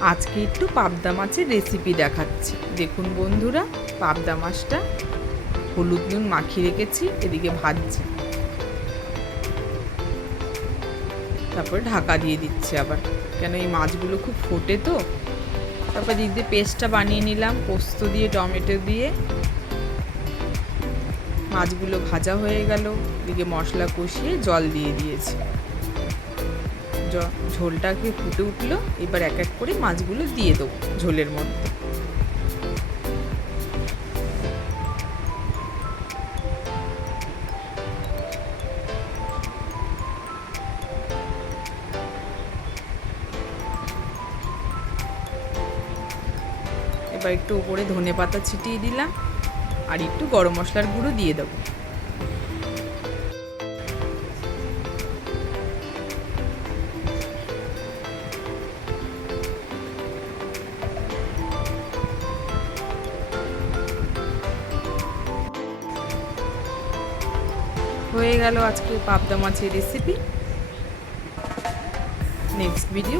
আজকে একটু পাবদা মাছের রেসিপি দেখাচ্ছি। দেখুন বন্ধুরা, পাবদা মাছটা হলুদ নুন মাখিয়ে রেখেছি, এদিকে ভাজছি, তারপরে ঢাকা দিয়ে দিচ্ছি আবার, কেন এই মাছগুলো খুব ফোটে তো। তারপর দিক দিয়ে পেস্টটা বানিয়ে নিলাম পোস্ত দিয়ে, টমেটো দিয়ে। মাছগুলো ভাজা হয়ে গেল, এদিকে মশলা কষিয়ে জল দিয়ে দিয়েছি। ঝোলটাকে ফুটে উঠলো, এবার এক এক করে মাছগুলো দিয়ে দেবো ঝোলের মধ্যে। এবার একটু উপরে ধনে পাতা ছিটিয়ে দিলাম, আর একটু গরম মশলার গুঁড়ো দিয়ে দেবো। হয়ে গেল আজকে পাবদা মাছের রেসিপি। Next video